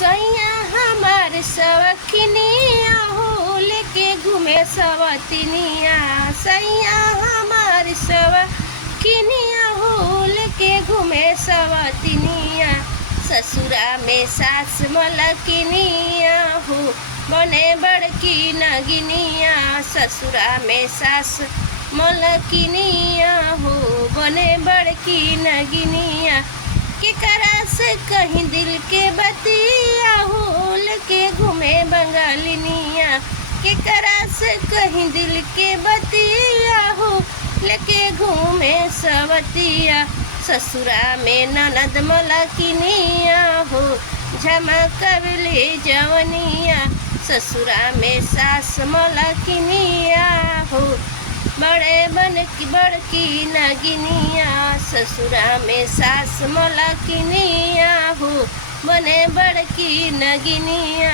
सैया हमार सवखिनिया हो लेके घूमे सवतिनिया। सैया हमार सवखिनिया हो लेके घूमे सवतिनिया। ससुरा में सास मलकिनिया हो बने बड़की नगिनिया। ससुरा में सास मलकिनिया हो बने बड़की नगिनिया। केकरा से कहीं दिल के बतिया हो लेके घूमे बंगालिनिया। केकरा से कहीं दिल के बतिया हो लेके घूमे सवतिया। ससुरा में ननद मलकिनिया हो झमकवले जवनिया। ससुरा में सास मलकिनिया हो बड़े बड़की नगिनिया। ससुरा में सास मलकिनिया हो बने बड़की नगिनिया।